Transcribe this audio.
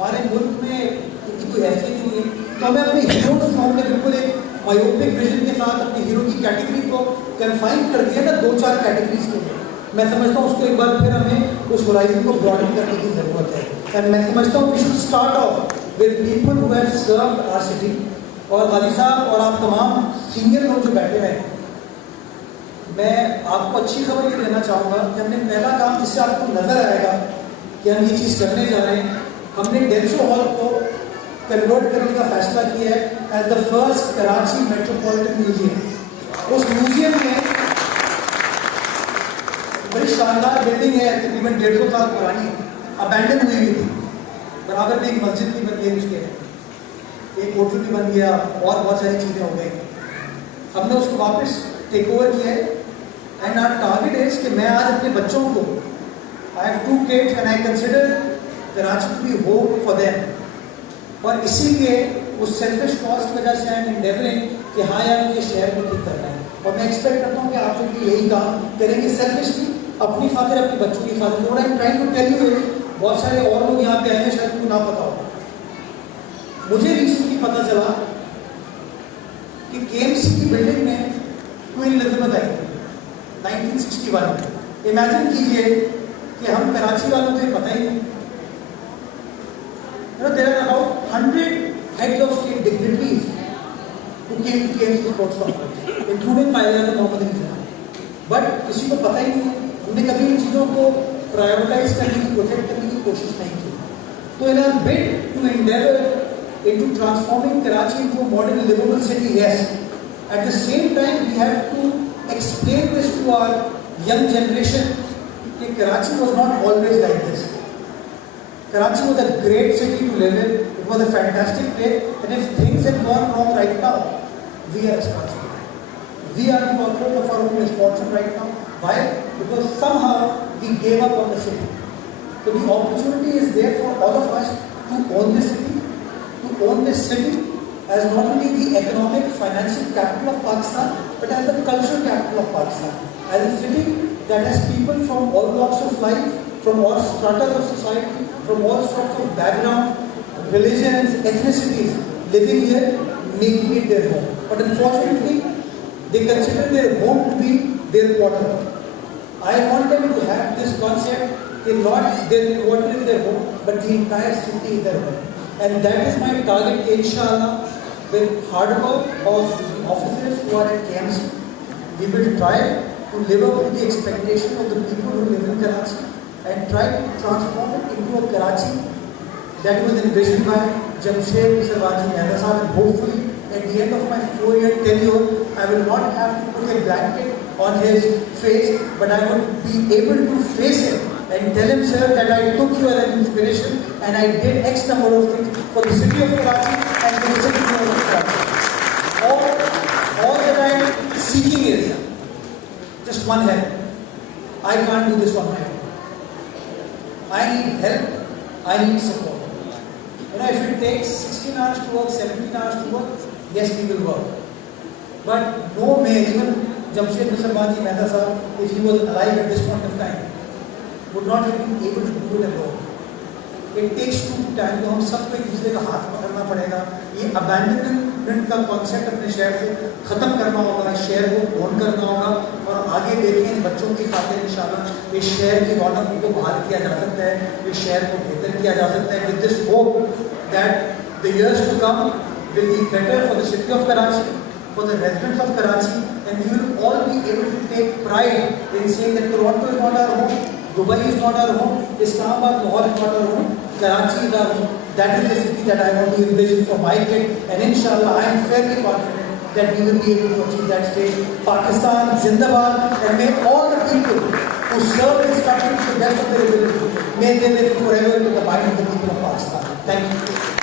हमारे मुल्क में इनकी कोई हैसियत नहीं है, तो हमें अपने हीरो को हमने बिल्कुल एक मायोपिक विजन के साथ अपने हीरो की कैटेगरी को कन्फाइन कर दिया ना 2-4 कैटेगरीज के लिए। मैं समझता हूँ उसको एक बार फिर हमें उस होराइजन को ब्रॉडन करने की ज़रूरत है। एंड मैं समझता हूँ we should start off with people who have served our city. और गाजी साहब और आप तमाम सीनियर लोग जो बैठे हैं, मैं आपको अच्छी खबर ये देना चाहूँगा कि हमने पहला काम जिससे आपको नजर आएगा कि हम ये चीज़ करने जा रहे हैं, हमने डेल्सो हॉल को कन्वर्ट करने का फैसला किया है as the first Karachi metropolitan museum. उस म्यूजियम में बड़ी शानदार बिल्डिंग है, तकरीबन 150 साल पुरानी, अबैंडन हुई हुई थी। बराबर में एक मस्जिद भी बन गई, उसके एक होटल भी बन गया और बहुत सारी चीज़ें हो गई। हमने उसको वापस टेक ओवर किया है एंड आवर टारगेट इज कि मैं आज अपने बच्चों को, I have 2 kids and I consider Karachi to be home for them. और इसीलिए उस सेल्फिश कॉज की वजह से आई एम एंडेवरिंग कि हाँ यार मुझे शहर को ठीक करना है। और मैं एक्सपेक्ट करता हूँ कि आप लोग भी यही काम करेंगे, सेल्फिशली, अपनी खातिर, अपने बच्चों की खातिर। What I am trying to tell you, बहुत सारे और लोग यहाँ पे आए हैं, शायद उनको ना पता हो। मुझे रिसेंटली पता चला कि केएमसी की बिल्डिंग में क्वीन एलिजाबेथ आई थी 1961 में। इमेजिन कीजिए कि हम कराची वालों को ये पता ही नहीं। There are about 100 heads of state dignitaries who came to KMC Sports Complex, including Faisal Mohammed Insan. But किसी को पता ही नहीं, हमने कभी इन चीज़ों को प्रायोरिटाइज करने की, प्रोटेक्ट करने की कोशिश नहीं की। तो in a bid to endeavor into transforming Karachi into a modern livable city, yes. At the same time, we have to explain this to our young generation that Karachi was not always like this. Karachi was a great city to live in. It was a fantastic place. And if things had gone wrong right now, we are responsible. We are the authors of our own misfortune right now. Why? Because somehow we gave up on the city. So the opportunity is there for all of us to own this city, as not only the economic, financial capital of Pakistan, but as the cultural capital of Pakistan. As a city that has people from all walks of life, from all strata of society, from all sorts of background, religions, ethnicities, living here, making it their home. But unfortunately, they consider their home to be their quarter. I want them to have this concept that not their quarter is their home, but the entire city is their home. And that is my target, inshallah, with hard work of the officers who are at KMC. We will try to live up to the expectation of the people who live in Karachi and try to transform it into a Karachi that was envisioned by Jamshed Sarwaji Mehta Sahib. And hopefully, at the end of my 4-year tenure, I will not have to put a blanket on his face, but I would be able to face him and tell him, sir, that I took you as an inspiration and I did X number of things for the city of Karachi and for the city of Karachi. All that I am seeking is just one help. I can't do this on my own. I need help, I need support. If it takes 16 hours to work, 17 hours to work, yes, we will work. But no man, even Jamshed Sarwaji Mehta Sahib, if he was alive at this point of time, would not have been able to do it alone. It takes 2 time, तो हम सबको एक दूसरे का हाथ पकड़ना पड़ेगा। ये अबैंडनमेंट का कॉन्सेप्ट अपने शहर से ख़त्म करना होगा, शहर को ओन करना होगा और आगे देखें बच्चों की खातिर इंशाल्लाह इस शहर की रौनक को बहाल किया जा सकता है, इस शहर को बेहतर किया जा सकता है। With this hope that the years to come will be better for the city of Karachi, for the residents of Karachi, and we will all be able to take pride in saying that Toronto is not our home, Dubai is not our home, Islamabad, Lahore is not our home, Karachi is our home. That is the city that I want to envision for my kid, and inshallah I am fairly confident that we will be able to achieve that stage. Pakistan Zindabad, and may all the people who serve this country to the best of their ability, may they live forever in the mind of the people of Pakistan. Thank you.